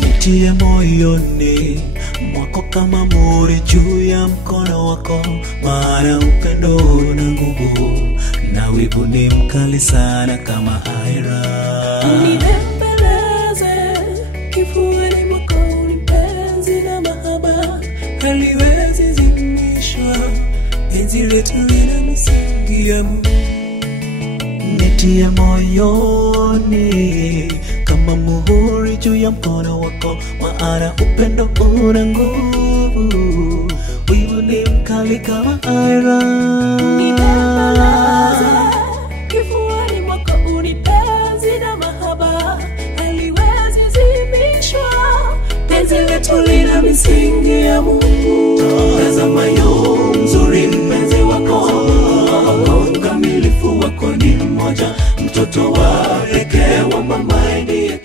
Nitie moyoni mwako kama muri juu ya mkono wako, maana upendo na nguvu na wivu ni mkali sana kama aira. Nibembeleze kifuani mwako, ni penzi na mahaba haliwezi zimishwa, penzi letu lina misingi ya Mungu. Nitie moyoni kama muhuri juu ya mkono wako, maana upendo una nguvu, wivu ni mkali kama aira. Nibembeleze kifuani mwako, ni penzi na mahaba haliwezi zimishwa, penzi letu lina misingi ya Mungu. Tazama yo mzuri mpenzi wako, mkamilifu wako ni mmoja, mtoto wa pekee wa mama ndiye